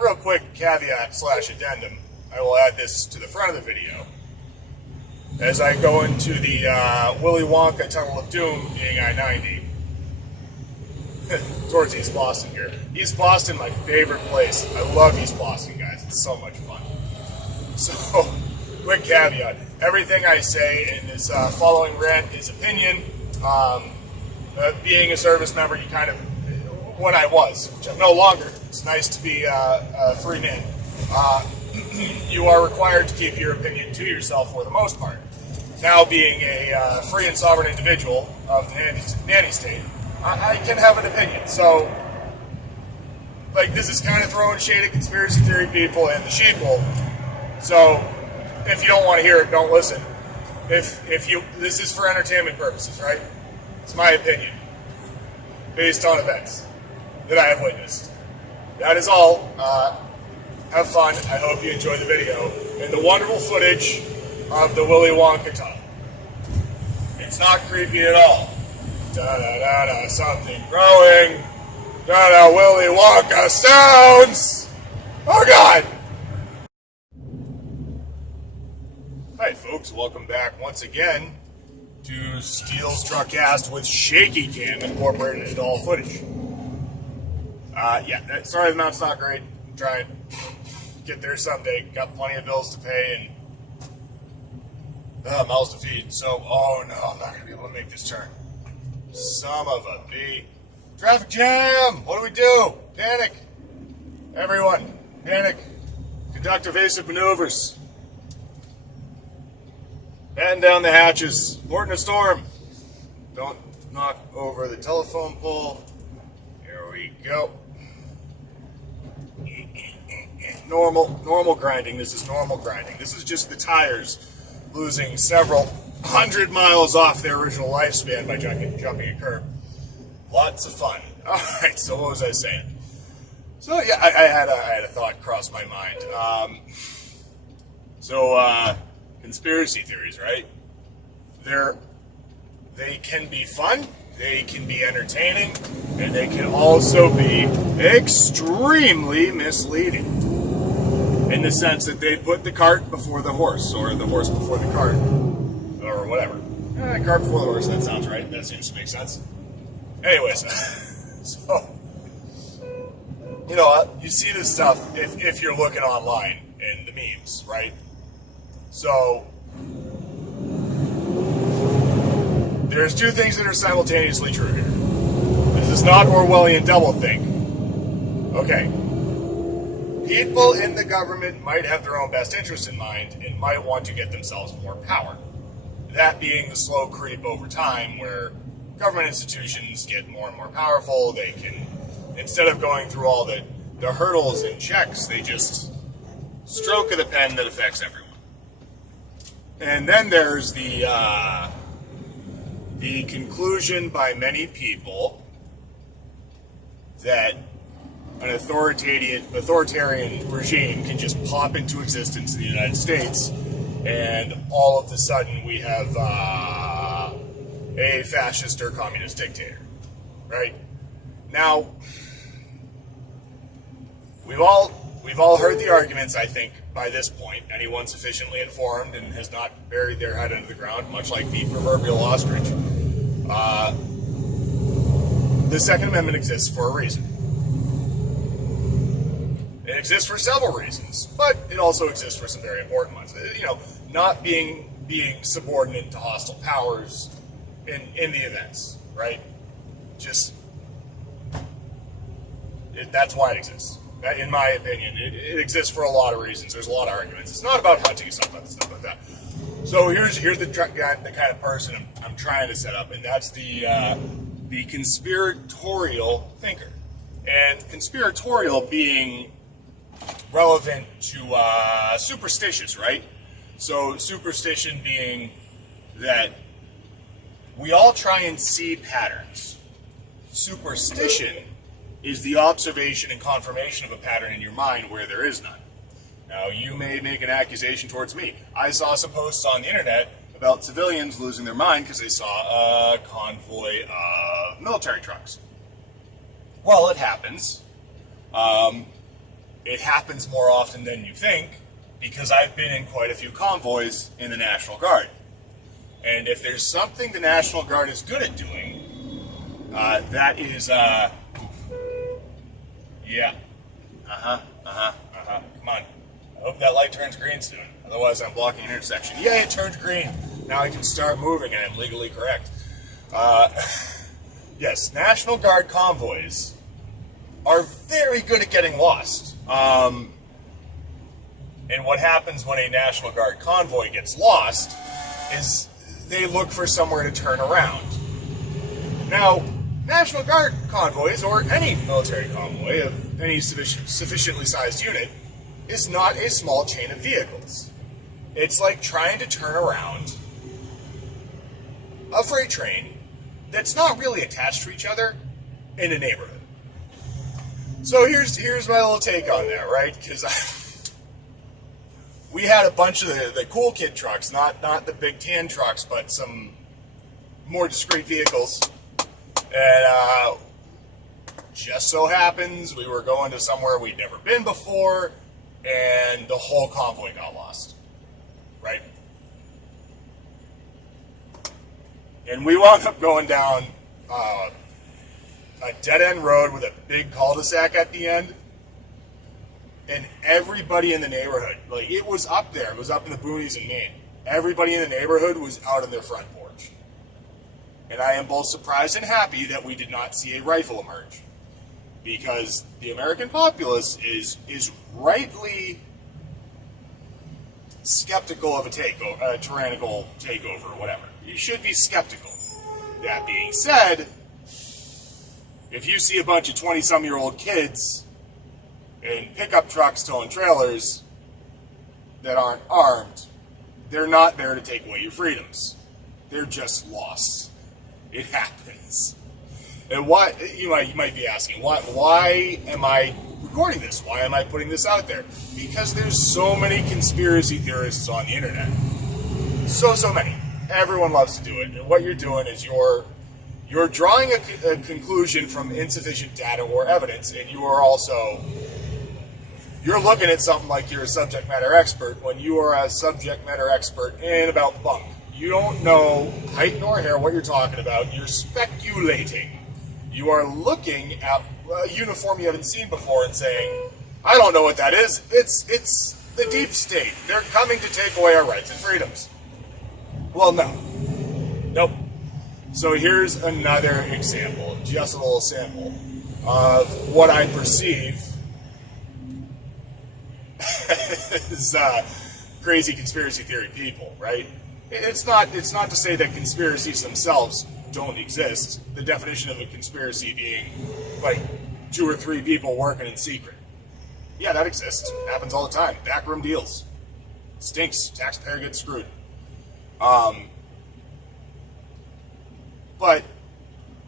Real quick caveat slash addendum. I will add this to the front of the video. As I go into the Willy Wonka Tunnel of Doom, being I-90, towards East Boston here. East Boston, my favorite place. I love East Boston, guys. It's so much fun. So, quick caveat. Everything I say in this following rant is opinion. Being a service member, you kind of, when I was, which I'm no longer, it's nice to be a free man. You are required to keep your opinion to yourself for the most part. Now, being a free and sovereign individual of the nanny state, I can have an opinion. So, like, this is kind of throwing shade at conspiracy theory people and the sheeple. So, if you don't want to hear it, don't listen. This is for entertainment purposes, right? It's my opinion, based on events that I have witnessed. That is all. Have fun. I hope you enjoy the video and the wonderful footage of the Willy Wonka tunnel. It's not creepy at all. Da-da-da-da, something growing. Da-da, Willy Wonka sounds! Oh, God! Hi, folks. Welcome back once again to Steel Struck Cast with Shaky Cam incorporated into all footage. Sorry the mount's not great. I'm trying to get there someday. Got plenty of bills to pay and mouths to feed. So, oh no, I'm not going to be able to make this turn. Son of a bee. Traffic jam! What do we do? Panic! Everyone, panic. Conduct evasive maneuvers. Batten down the hatches. Port in a storm. Don't knock over the telephone pole. Here we go. Normal grinding. This is normal grinding. This is just the tires losing several 100 miles off their original lifespan by jumping a curb. Lots of fun. All right, so what was I saying? So yeah, I had a thought cross my mind. Conspiracy theories, right? They can be fun, they can be entertaining, and they can also be extremely misleading. In the sense that they put the cart before the horse, or the horse before the cart, or whatever. Cart before the horse, that sounds right. That seems to make sense. Anyways, so, you see this stuff if you're looking online in the memes, right? So, there's two things that are simultaneously true here. This is not Orwellian doublethink. Okay. People in the government might have their own best interests in mind and might want to get themselves more power. That being the slow creep over time where government institutions get more and more powerful. They can, instead of going through all the hurdles and checks, they just stroke of the pen that affects everyone. And then there's the conclusion by many people that an authoritarian regime can just pop into existence in the United States, and all of a sudden we have a fascist or communist dictator, right? Now, we've all heard the arguments, I think, by this point. Anyone sufficiently informed and has not buried their head under the ground, much like the proverbial ostrich. The Second Amendment exists for a reason. It exists for several reasons, but it also exists for some very important ones. Not being subordinate to hostile powers in the events, right? That's why it exists. In my opinion, it exists for a lot of reasons. There's a lot of arguments. It's not about hunting, it's not about stuff like that. So here's the kind of person I'm trying to set up, and that's the conspiratorial thinker. And conspiratorial being relevant to superstitious, right? So superstition being that we all try and see patterns. Superstition is the observation and confirmation of a pattern in your mind where there is none. Now, you may make an accusation towards me. I saw some posts on the internet about civilians losing their mind because they saw a convoy of military trucks. Well, it happens. It happens more often than you think because I've been in quite a few convoys in the National Guard. And if there's something the National Guard is good at doing, that is, yeah. Come on. I hope that light turns green soon. Otherwise, I'm blocking an intersection. Yeah, it turned green. Now I can start moving and I'm legally correct. Yes, National Guard convoys are very good at getting lost. And what happens when a National Guard convoy gets lost is they look for somewhere to turn around. Now, National Guard convoys, or any military convoy of any sufficiently sized unit, is not a small chain of vehicles. It's like trying to turn around a freight train that's not really attached to each other in a neighborhood. So here's my little take on that, right? Because we had a bunch of the cool kid trucks, not the big tan trucks, but some more discreet vehicles. And just so happens we were going to somewhere we'd never been before, and the whole convoy got lost, right? And we wound up going down a dead-end road with a big cul-de-sac at the end. And everybody in the neighborhood, like, it was up there. It was up in the boonies in Maine. Everybody in the neighborhood was out on their front porch. And I am both surprised and happy that we did not see a rifle emerge. Because the American populace is rightly skeptical of a tyrannical takeover or whatever. You should be skeptical. That being said, if you see a bunch of 20-some-year-old kids in pickup trucks towing trailers that aren't armed, they're not there to take away your freedoms. They're just lost. It happens. And why, you might be asking, why am I recording this? Why am I putting this out there? Because there's so many conspiracy theorists on the internet. So many. Everyone loves to do it. And what you're doing is you're drawing a conclusion from insufficient data or evidence, and you're looking at something like you're a subject matter expert when you are a subject matter expert in about bunk. You don't know height nor hair what you're talking about. You're speculating. You are looking at a uniform you haven't seen before and saying, I don't know what that is. It's the deep state. They're coming to take away our rights and freedoms. Well, no. Nope. So here's another example, just a little sample of what I perceive as crazy conspiracy theory people, right? It's not to say that conspiracies themselves don't exist. The definition of a conspiracy being like 2 or 3 people working in secret. Yeah, that exists. It happens all the time. Backroom deals. Stinks. Taxpayer gets screwed. But,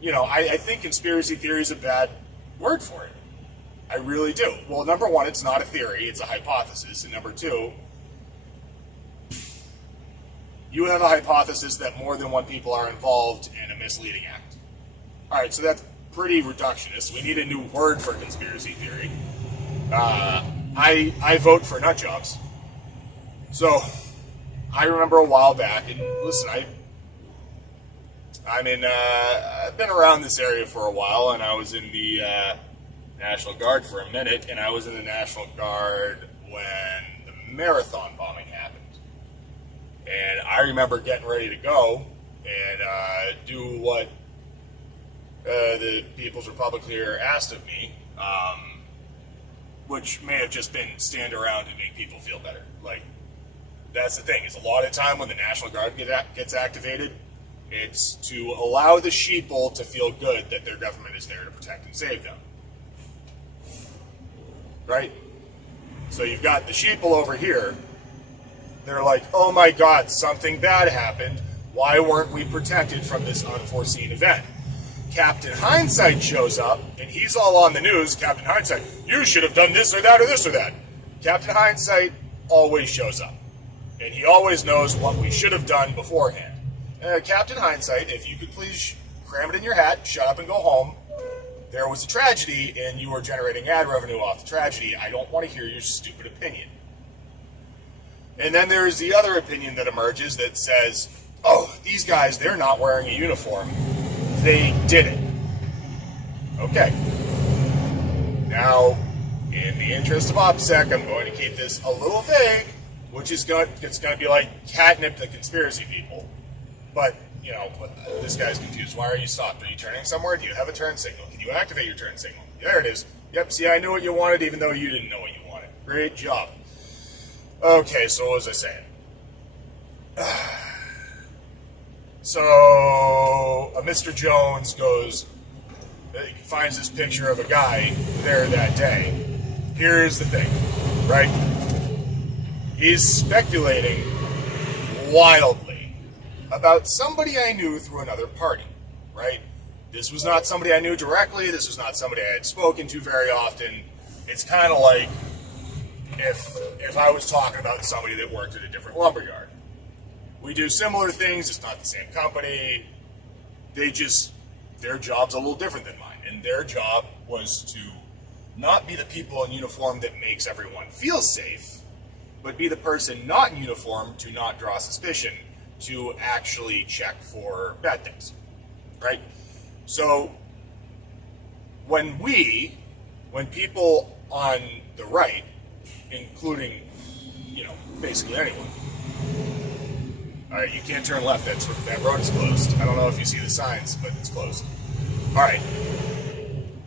I think conspiracy theory is a bad word for it. I really do. Well, number one, it's not a theory, it's a hypothesis. And number two, you have a hypothesis that more than one people are involved in a misleading act. Alright, so that's pretty reductionist. We need a new word for conspiracy theory. I vote for nut jobs. So, I remember a while back, and listen, I've been around this area for a while, and I was in the National Guard for a minute, and I was in the National Guard when the marathon bombing happened. And I remember getting ready to go and do what the People's Republic here asked of me, which may have just been stand around and make people feel better. Like, that's the thing, is a lot of time when the National Guard gets activated, it's to allow the sheeple to feel good that their government is there to protect and save them. Right? So you've got the sheeple over here. They're like, oh my God, something bad happened. Why weren't we protected from this unforeseen event? Captain Hindsight shows up, and he's all on the news. Captain Hindsight, you should have done this or that or this or that. Captain Hindsight always shows up, and he always knows what we should have done beforehand. Captain Hindsight, if you could please cram it in your hat, shut up and go home. there was a tragedy and you are generating ad revenue off the tragedy. I don't want to hear your stupid opinion. And then there's the other opinion that emerges that says, oh, these guys, they're not wearing a uniform. They did it. Okay. Now, in the interest of OPSEC, I'm going to keep this a little vague, which is it's going to be like catnip to conspiracy people. But, you know, this guy's confused. Why are you stopped? Are you turning somewhere? Do you have a turn signal? Can you activate your turn signal? There it is. Yep, see, I knew what you wanted even though you didn't know what you wanted. Great job. Okay, so what was I saying? So, Mr. Jones finds this picture of a guy there that day. Here's the thing, right? He's speculating wildly about somebody I knew through another party, right? This was not somebody I knew directly. This was not somebody I had spoken to very often. It's kind of like if I was talking about somebody that worked at a different lumberyard. We do similar things. It's not the same company. Their job's a little different than mine. And their job was to not be the people in uniform that makes everyone feel safe, but be the person not in uniform to not draw suspicion, to actually check for bad things, right? So when people on the right, including, you know, basically anyone, all right, you can't turn left. That road is closed. I don't know if you see the signs, but it's closed. All right.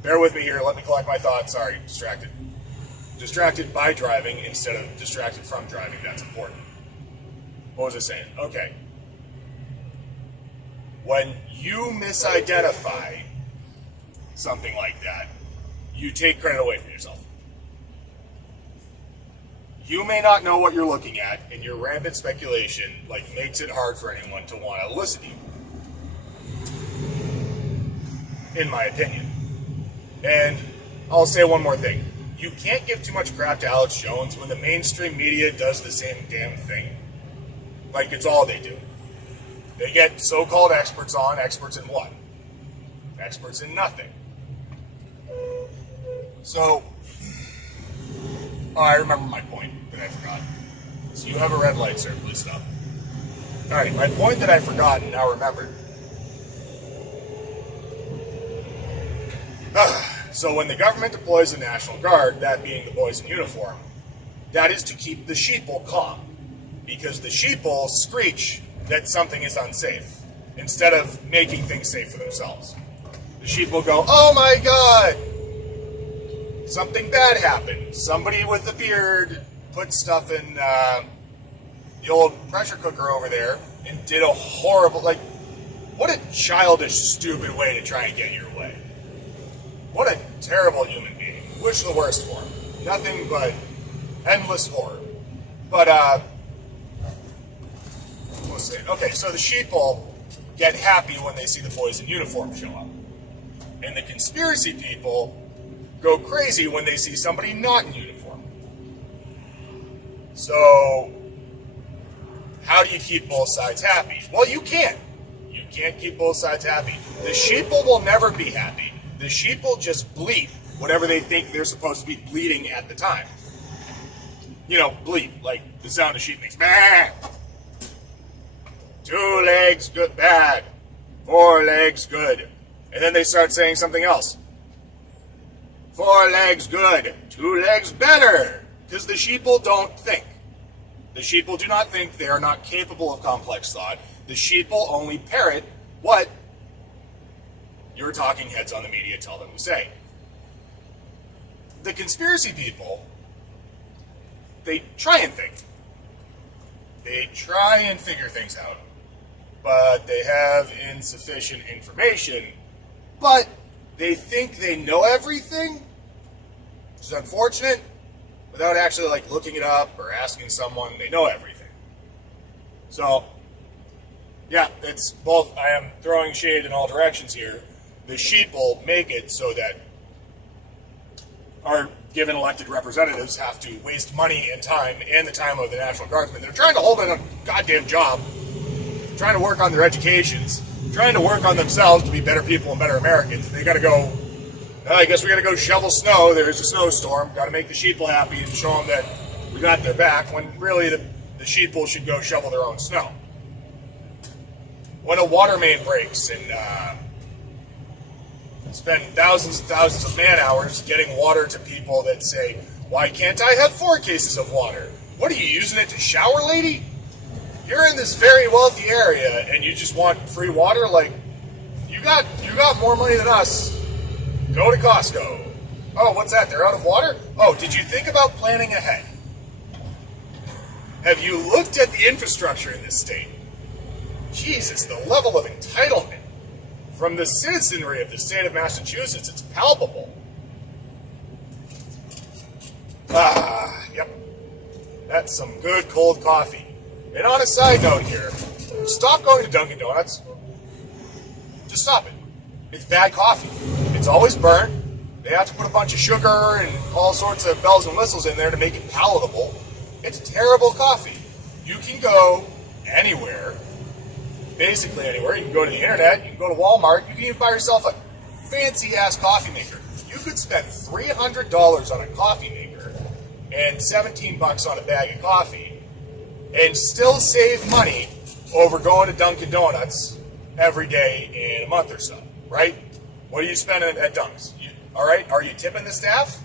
Bear with me here. Let me collect my thoughts. Sorry, distracted. Distracted by driving instead of distracted from driving. That's important. What was I saying? Okay. When you misidentify something like that, you take credit away from yourself. You may not know what you're looking at, and your rampant speculation makes it hard for anyone to want to listen to you. In my opinion. And I'll say one more thing. You can't give too much crap to Alex Jones when the mainstream media does the same damn thing. Like, it's all they do. They get so-called experts on. Experts in what? Experts in nothing. So, I remember my point that I forgot. So you have a red light, sir. Please stop. Alright, my point that I forgot and now remembered. So when the government deploys the National Guard, that being the boys in uniform, that is to keep the sheeple calm. Because the sheeple screech that something is unsafe, instead of making things safe for themselves. The sheeple go, oh my god! Something bad happened. Somebody with a beard put stuff in the old pressure cooker over there and did a horrible, what a childish, stupid way to try and get your way. What a terrible human being. Wish the worst for him. Nothing but endless horror. But, what's it? Okay, so the sheeple get happy when they see the boys in uniform show up. And the conspiracy people go crazy when they see somebody not in uniform. So, how do you keep both sides happy? Well, you can't. You can't keep both sides happy. The sheeple will never be happy. The sheeple just bleat whatever they think they're supposed to be bleating at the time. You know, bleat, like the sound a sheep makes. Bah! 2 legs, good, bad. 4 legs, good. And then they start saying something else. 4 legs, good. 2 legs, better. Because the sheeple don't think. The sheeple do not think. They are not capable of complex thought. The sheeple only parrot what your talking heads on the media tell them to say. The conspiracy people, they try and think. They try and figure things out. But they have insufficient information. But they think they know everything, which is unfortunate, without actually looking it up or asking someone. They know everything. So, yeah, it's both. I am throwing shade in all directions here. The sheeple make it so that our given elected representatives have to waste money and time and the time of the National Guardsmen. They're trying to hold in a goddamn job, trying to work on their educations, trying to work on themselves to be better people and better Americans. They got to go I guess we got to go shovel snow. There's a snowstorm. Got to make the sheeple happy and show them that we got their back, when really the sheeple should go shovel their own snow. When a water main breaks and spend thousands and thousands of man hours getting water to people that say, why can't I have 4 cases of water? What are you using it to shower, lady? You're in this very wealthy area and you just want free water? Like, you got more money than us. Go to Costco. Oh, what's that? They're out of water? Oh, did you think about planning ahead? Have you looked at the infrastructure in this state? Jesus, the level of entitlement from the citizenry of the state of Massachusetts, it's palpable. Yep. That's some good cold coffee. And on a side note here, stop going to Dunkin' Donuts. Just stop it. It's bad coffee. It's always burnt. They have to put a bunch of sugar and all sorts of bells and whistles in there to make it palatable. It's terrible coffee. You can go anywhere, basically anywhere. You can go to the internet, you can go to Walmart, you can even buy yourself a fancy-ass coffee maker. You could spend $300 on a coffee maker and $17 on a bag of coffee and still save money over going to Dunkin' Donuts every day in a month or so, right? What are you spending at Dunks? All right, are you tipping the staff?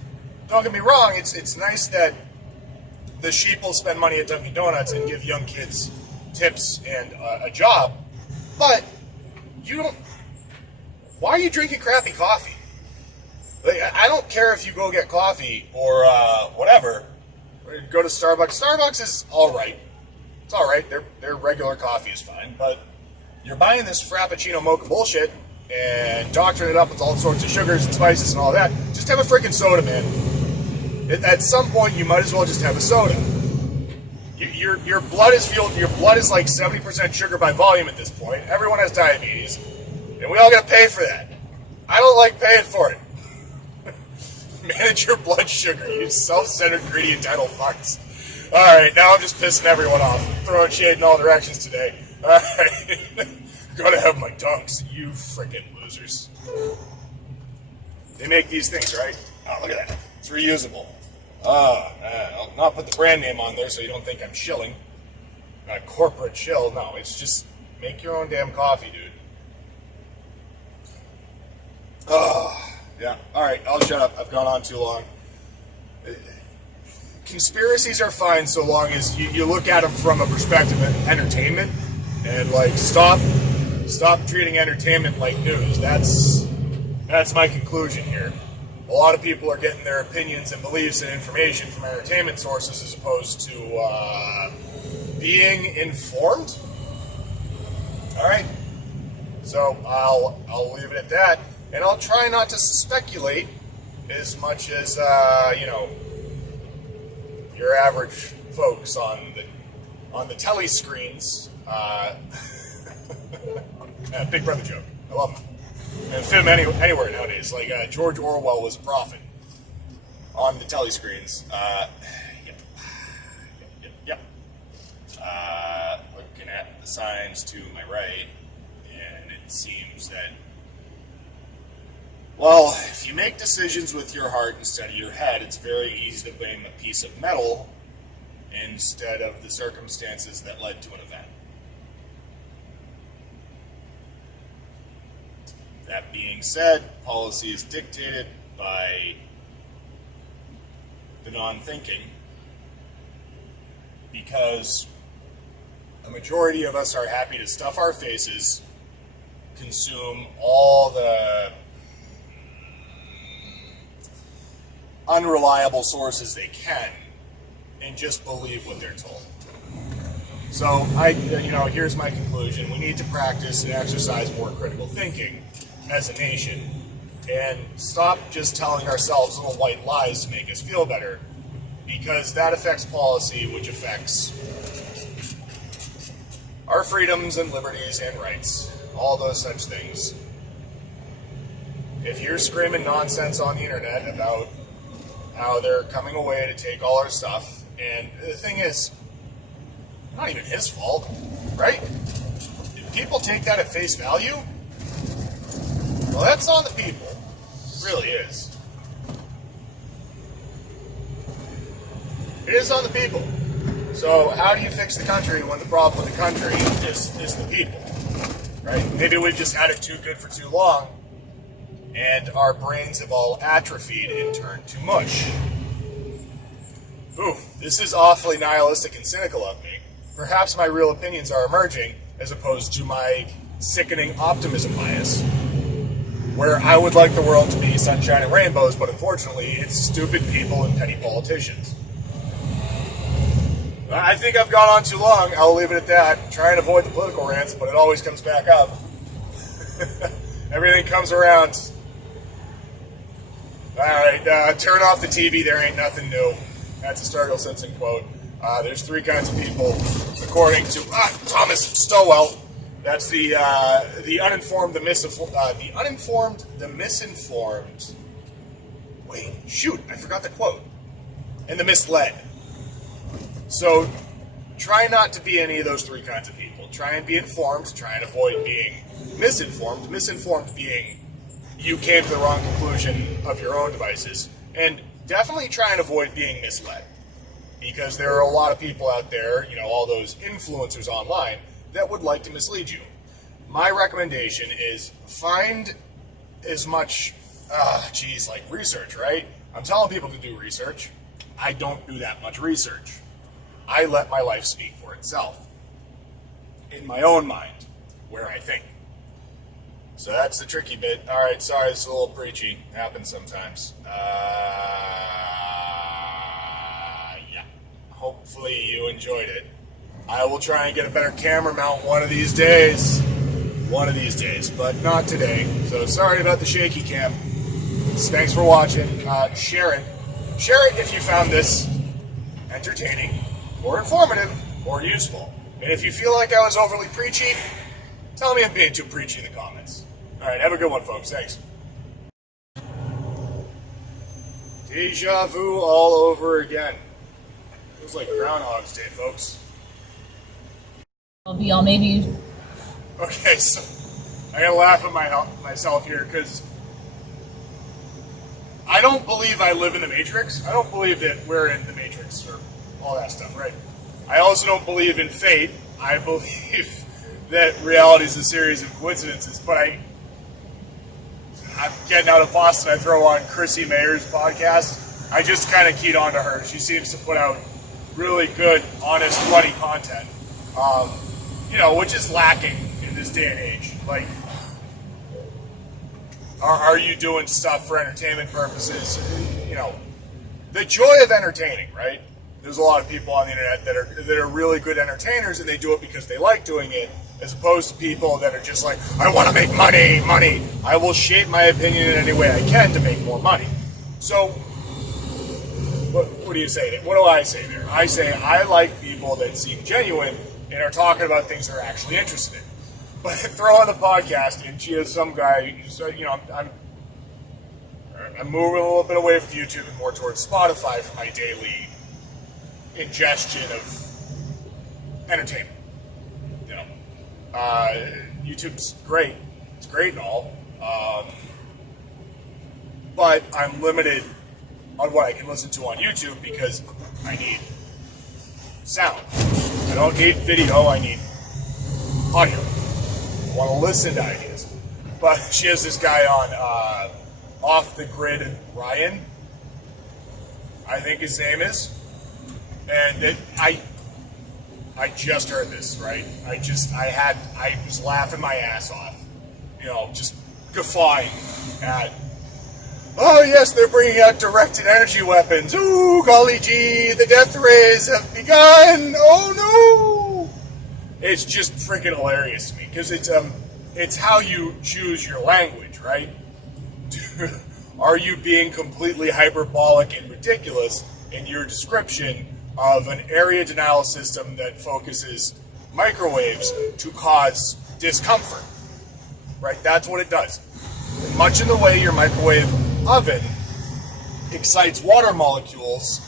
Don't get me wrong, it's nice that the sheeple spend money at Dunkin' Donuts and give young kids tips and a job, but you don't. Why are you drinking crappy coffee? Like, I don't care if you go get coffee or whatever, or go to Starbucks. Starbucks is all right. It's all right. Their regular coffee is fine, but you're buying this Frappuccino mocha bullshit and doctoring it up with all sorts of sugars and spices and all that. Just have a freaking soda, man. At some point, you might as well just have a soda. Your blood is fueled. Your blood is like 70% sugar by volume at this point. Everyone has diabetes, and we all got to pay for that. I don't like paying for it. Manage your blood sugar, you self-centered, greedy, entitled fucks. All right, now I'm just pissing everyone off, throwing shade in all directions today. All right, gotta have my dunks, you freaking losers. They make these things, right? Oh, look at that. It's reusable. I'll not put the brand name on there so you don't think I'm shilling. Not a corporate shill. No, it's just make your own damn coffee, dude. Yeah. All right, I'll shut up. I've gone on too long. Conspiracies are fine so long as you look at them from a perspective of entertainment and like stop treating entertainment like news. That's my conclusion here. A lot of people are getting their opinions and beliefs and information from entertainment sources as opposed to being informed. All right, so I'll leave it at that, and I'll try not to speculate as much as your average folks on the telly screens. Big Brother joke. I love them. And fit them anywhere nowadays. Like George Orwell was a prophet on the telly screens. Yep. Looking at the signs to my right, and it seems that, well, if you make decisions with your heart instead of your head, it's very easy to blame a piece of metal instead of the circumstances that led to an event. That being said, policy is dictated by the non-thinking because a majority of us are happy to stuff our faces, consume all the unreliable sources they can, and just believe what they're told. So, here's my conclusion. We need to practice and exercise more critical thinking as a nation and stop just telling ourselves little white lies to make us feel better, because that affects policy, which affects our freedoms and liberties and rights, all those such things. If you're screaming nonsense on the internet about how they're coming away to take all our stuff, and the thing is, not even his fault, right? If people take that at face value, well, that's on the people. It really is. It is on the people. So how do you fix the country when the problem with the country is the people? Right? Maybe we've just had it too good for too long, and our brains have all atrophied and turned to mush. Ooh, this is awfully nihilistic and cynical of me. Perhaps my real opinions are emerging, as opposed to my sickening optimism bias, where I would like the world to be sunshine and rainbows, but unfortunately it's stupid people and petty politicians. I think I've gone on too long. I'll leave it at that. Try and avoid the political rants, but it always comes back up. Everything comes around. Alright, turn off the TV, there ain't nothing new. That's a Stargill Simpson quote. There's three kinds of people, according to Thomas Stowell. That's the uninformed, the misinformed. Wait, shoot, I forgot the quote. And the misled. So, try not to be any of those three kinds of people. Try and be informed. Try and avoid being misinformed. Misinformed being you came to the wrong conclusion of your own devices. And definitely try and avoid being misled. Because there are a lot of people out there, all those influencers online, that would like to mislead you. My recommendation is find as much, research, right? I'm telling people to do research. I don't do that much research. I let my life speak for itself. In my own mind, where I think. So that's the tricky bit. Alright, sorry, it's a little preachy. Happens sometimes. Yeah. Hopefully you enjoyed it. I will try and get a better camera mount one of these days. One of these days, but not today. So sorry about the shaky cam. Thanks for watching. Share it. Share it if you found this entertaining, or informative, or useful. And if you feel like I was overly preachy, tell me I'm being too preachy in the comments. Alright, have a good one, folks. Thanks. Deja vu all over again. Feels like Groundhog's Day, folks. I'll be all maybe. Okay, so I gotta laugh at myself here, because I don't believe I live in the Matrix. I don't believe that we're in the Matrix or all that stuff, right? I also don't believe in fate. I believe that reality is a series of coincidences, but I'm getting out of Boston. I throw on Chrissy Mayer's podcast. I just kind of keyed on to her. She seems to put out really good, honest, funny content, which is lacking in this day and age. Like, are you doing stuff for entertainment purposes? The joy of entertaining, right? There's a lot of people on the internet that are really good entertainers, and they do it because they like doing it, as opposed to people that are just like, I want to make money. I will shape my opinion in any way I can to make more money. So, what do you say? What do I say there? I say I like people that seem genuine and are talking about things they're actually interested in. But I throw on the podcast, and she has some guy, I'm moving a little bit away from YouTube and more towards Spotify for my daily ingestion of entertainment. YouTube's great. It's great and all. But I'm limited on what I can listen to on YouTube because I need sound. I don't need video, I need audio. I want to listen to ideas. But she has this guy on Off the Grid Ryan, I think his name is. And I just heard this, right? I was laughing my ass off. Just guffawing at, oh yes, they're bringing out directed energy weapons. Ooh, golly gee, the death rays have begun. Oh no! It's just freaking hilarious to me, because it's how you choose your language, right? Are you being completely hyperbolic and ridiculous in your description of an area denial system that focuses microwaves to cause discomfort? Right? That's what it does. Much in the way your microwave oven excites water molecules,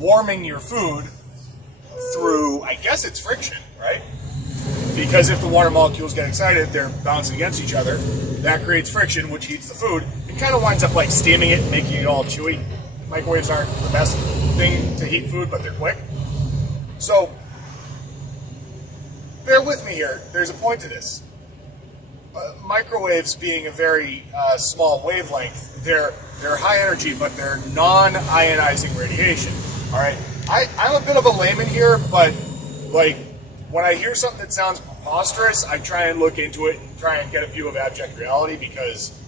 warming your food through, I guess it's friction, right? Because if the water molecules get excited, they're bouncing against each other. That creates friction, which heats the food, and kind of winds up like steaming it, making it all chewy. Microwaves aren't the best thing to heat food, but they're quick. So, bear with me here. There's a point to this. Microwaves being a very small wavelength, they're high energy, but they're non-ionizing radiation. All right, I'm a bit of a layman here, but like when I hear something that sounds preposterous, I try and look into it, try and get a view of abject reality, because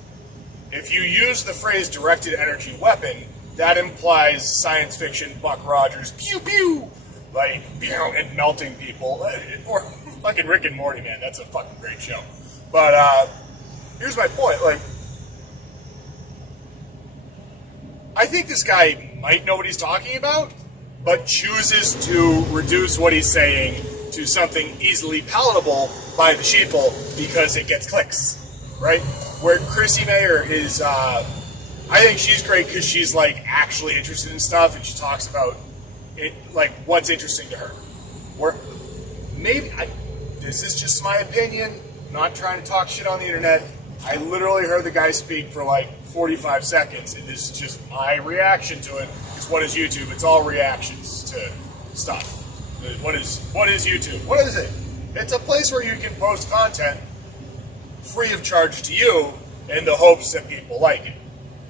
if you use the phrase directed energy weapon, that implies science fiction Buck Rogers, pew pew, like, you know, and melting people, or fucking Rick and Morty, man, that's a fucking great show. But here's my point, like, I think this guy might know what he's talking about, but chooses to reduce what he's saying to something easily palatable by the sheeple because it gets clicks, right? Where Chrissy Mayer is, I think she's great because she's like actually interested in stuff and she talks about it, like what's interesting to her. Where maybe, this is just my opinion, I'm not trying to talk shit on the internet. I literally heard the guy speak for like 45 seconds, and this is just my reaction to it. Because what is YouTube? It's all reactions to stuff. What is YouTube? What is it? It's a place where you can post content free of charge to you in the hopes that people like it.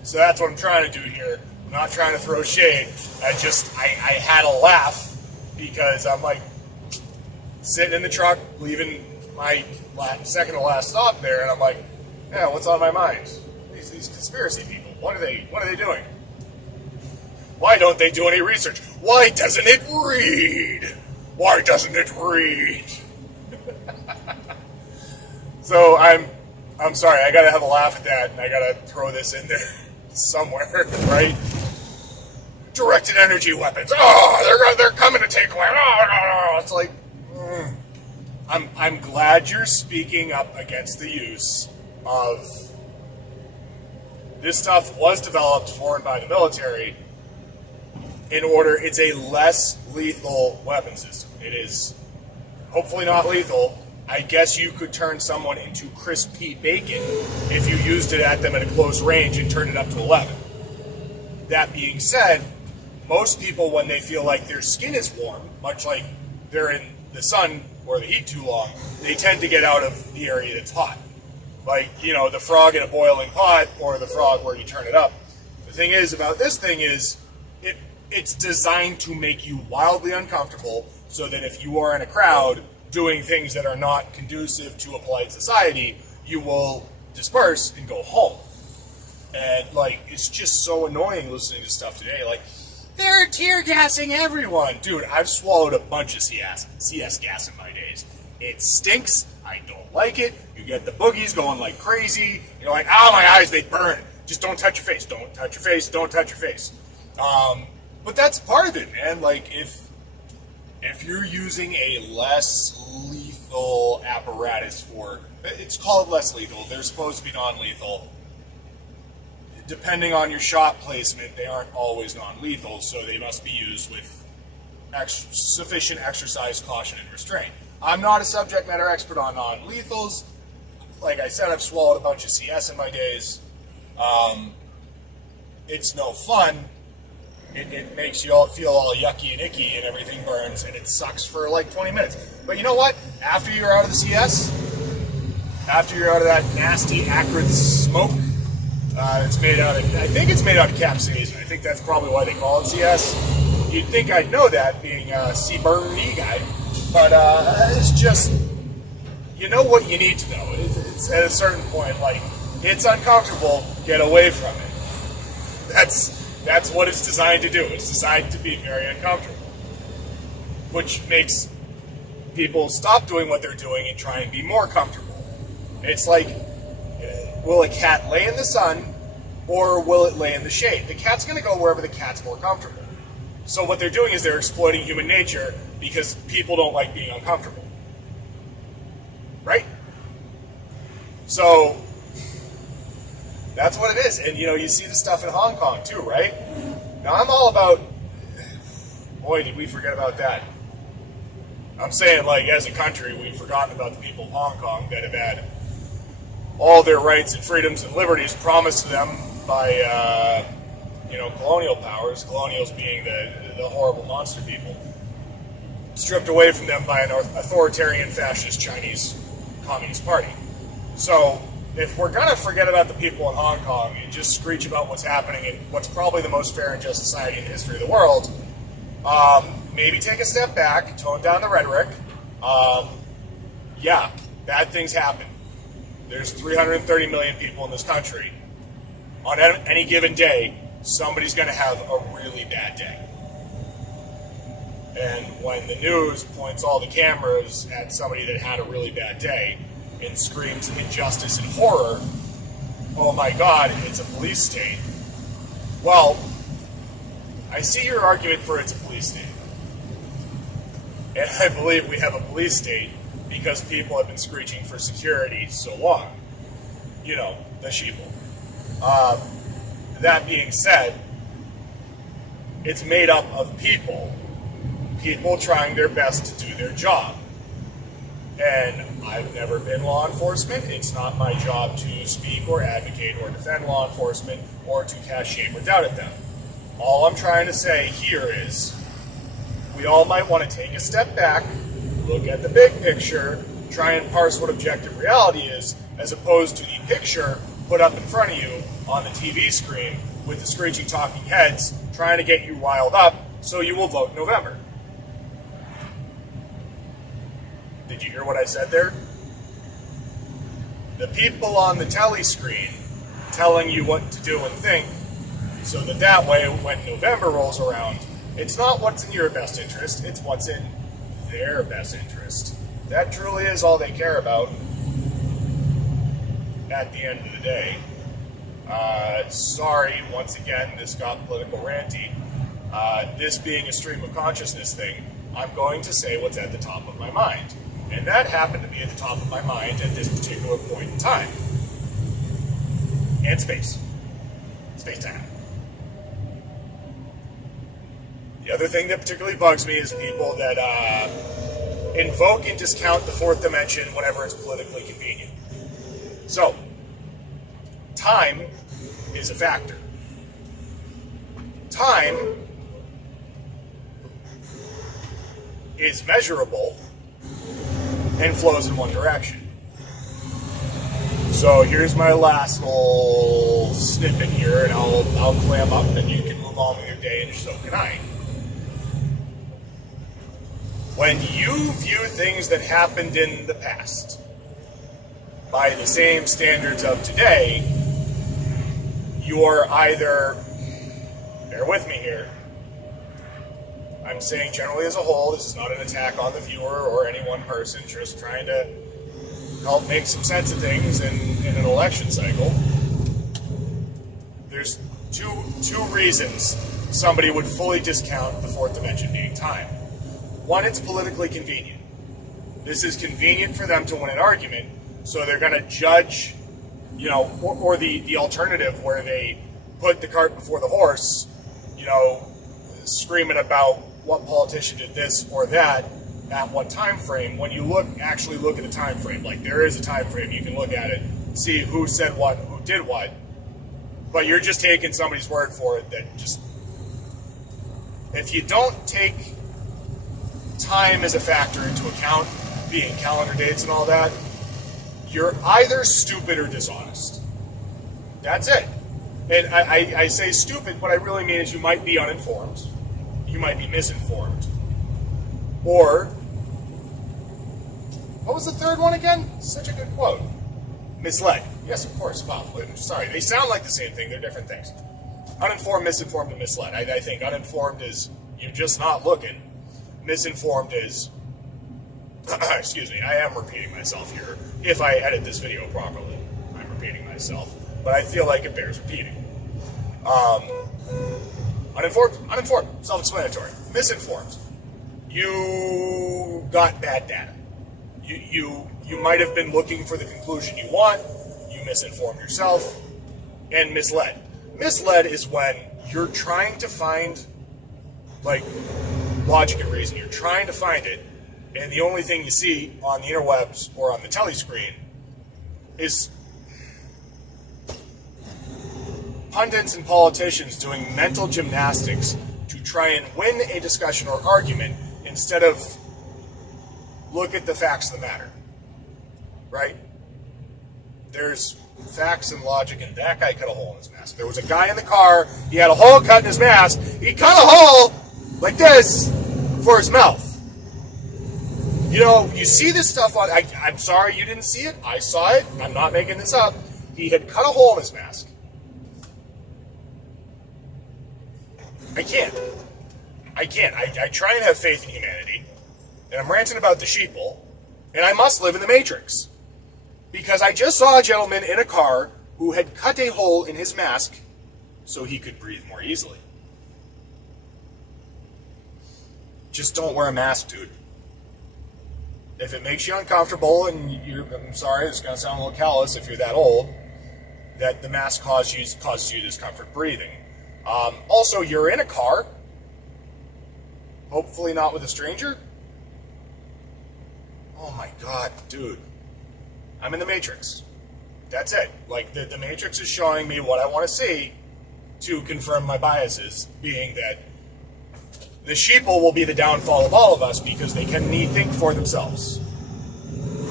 So that's what I'm trying to do here. I'm not trying to throw shade. I had a laugh because I'm like sitting in the truck, leaving my second to last stop there, and I'm like, yeah, what's on my mind? These conspiracy people. What are they doing? Why don't they do any research? Why doesn't it read? Why doesn't it read? So I'm sorry, I gotta have a laugh at that, and I gotta throw this in there somewhere, right? Directed energy weapons. Oh, they're coming to take away. Oh, no. It's like, I'm glad you're speaking up against the use of this stuff. Was developed for and by the military in order, it's a less lethal weapon system. It is hopefully not lethal. I guess you could turn someone into crispy bacon if you used it at them at a close range and turned it up to 11. That being said, most people, when they feel like their skin is warm, much like they're in the sun or the heat too long, they tend to get out of the area that's hot. Like, you know, the frog in a boiling pot or the frog where you turn it up. The thing is about this thing is it's designed to make you wildly uncomfortable so that if you are in a crowd doing things that are not conducive to a polite society, you will disperse and go home. And, like, it's just so annoying listening to stuff today. Like, they're tear gassing everyone. Dude, I've swallowed a bunch of CS gas in my days. It stinks. I don't like it. You get the boogies going like crazy. You're like, oh, my eyes, they burn. Just don't touch your face. Don't touch your face. Don't touch your face. But that's part of it, man. Like, if you're using a less lethal apparatus for, it's called less lethal. They're supposed to be non-lethal. Depending on your shot placement, they aren't always non-lethal, so they must be used with sufficient exercise, caution, and restraint. I'm not a subject matter expert on non-lethals. Like I said, I've swallowed a bunch of CS in my days. It's no fun. It makes you all feel all yucky and icky and everything burns and it sucks for like 20 minutes. But you know what? After you're out of the CS, after you're out of that nasty acrid smoke, it's made out of, I think it's made out of capsaicin. I think that's probably why they call it CS. You'd think I'd know that being a Seaburn-y guy, but it's just, you know what you need to know. It's at a certain point, like, it's uncomfortable, get away from it. That's what it's designed to do. It's designed to be very uncomfortable, which makes people stop doing what they're doing and try and be more comfortable. It's like, will a cat lay in the sun or will it lay in the shade? The cat's going to go wherever the cat's more comfortable. So what they're doing is they're exploiting human nature because people don't like being uncomfortable. Right? So that's what it is. And, you know, you see the stuff in Hong Kong, too, right? Now, I'm all about... Boy, did we forget about that. I'm saying, like, as a country, we've forgotten about the people of Hong Kong that have had all their rights and freedoms and liberties promised to them by colonial powers, colonials being the horrible monster people, stripped away from them by an authoritarian fascist Chinese Communist Party. So if we're going to forget about the people in Hong Kong and just screech about what's happening in what's probably the most fair and just society in the history of the world, maybe take a step back, tone down the rhetoric. Yeah, bad things happen. There's 330 million people in this country. On any given day, somebody's going to have a really bad day. And when the news points all the cameras at somebody that had a really bad day and screams injustice and horror, oh my God, it's a police state. Well, I see your argument for it's a police state. And I believe we have a police state because people have been screeching for security so long. You know, the sheeple. That being said, it's made up of people trying their best to do their job. And I've never been law enforcement. It's not my job to speak or advocate or defend law enforcement or to cast shame or doubt at them. All I'm trying to say here is we all might want to take a step back, look at the big picture, try and parse what objective reality is, as opposed to the picture put up in front of you on the TV screen with the screeching talking heads trying to get you riled up so you will vote in November. Did you hear what I said there? The people on the telly screen telling you what to do and think, so that way, when November rolls around, it's not what's in your best interest, it's what's in their best interest. That truly is all they care about at the end of the day. Sorry, once again, this got political ranty. This being a stream of consciousness thing, I'm going to say what's at the top of my mind. And that happened to be at the top of my mind at this particular point in time. And space. Space-time. The other thing that particularly bugs me is people that invoke and discount the fourth dimension whenever it's politically convenient. So, time is a factor. Time is measurable and flows in one direction. So here's my last little snippet here, and I'll clam up, and you can move on with your day, and so can I. When you view things that happened in the past by the same standards of today, you're either, bear with me here, I'm saying generally as a whole, this is not an attack on the viewer or any one person, just trying to help make some sense of things in an election cycle. There's two reasons somebody would fully discount the fourth dimension being time. One, it's politically convenient. This is convenient for them to win an argument, so they're going to judge, or the alternative where they put the cart before the horse, screaming about what politician did this or that at what time frame. When you actually look at the time frame, like there is a time frame, you can look at it, see who said what, who did what, but you're just taking somebody's word for it. That just, if you don't take time as a factor into account, being calendar dates and all that, you're either stupid or dishonest. That's it. And I say stupid, what I really mean is you might be uninformed, you might be misinformed, or, what was the third one again? Such a good quote. Misled. Yes, of course, Bob. Sorry, they sound like the same thing, they're different things. Uninformed, misinformed, and misled. I think uninformed is you're just not looking. Misinformed is, excuse me, I am repeating myself here. If I edit this video properly, I'm repeating myself, but I feel like it bears repeating. Uninformed, self-explanatory. Misinformed, you got bad data. You might have been looking for the conclusion you want, you misinformed yourself, and misled. Misled is when you're trying to find, like, logic and reason. You're trying to find it, and the only thing you see on the interwebs or on the telescreen is pundits and politicians doing mental gymnastics to try and win a discussion or argument instead of look at the facts of the matter. Right? There's facts and logic, and that guy cut a hole in his mask. There was a guy in the car, he had a hole cut in his mask, he cut a hole like this for his mouth. You know, you see this stuff on, I'm sorry you didn't see it, I saw it, I'm not making this up. He had cut a hole in his mask. I can't. I try and have faith in humanity, and I'm ranting about the sheeple, and I must live in the Matrix. Because I just saw a gentleman in a car who had cut a hole in his mask so he could breathe more easily. Just don't wear a mask, dude. If it makes you uncomfortable, and I'm sorry, it's going to sound a little callous if you're that old, that the mask causes you discomfort breathing. Also, you're in a car, hopefully not with a stranger. Oh my God, dude. I'm in the Matrix. That's it. Like, the Matrix is showing me what I want to see to confirm my biases, being that the sheeple will be the downfall of all of us because they can think for themselves.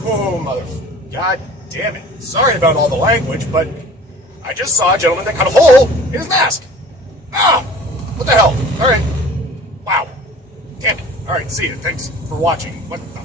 Oh, God damn it. Sorry about all the language, but I just saw a gentleman that cut a hole in his mask. Ah! What the hell? All right. Wow. Damn it. All right, see you. Thanks for watching. What the...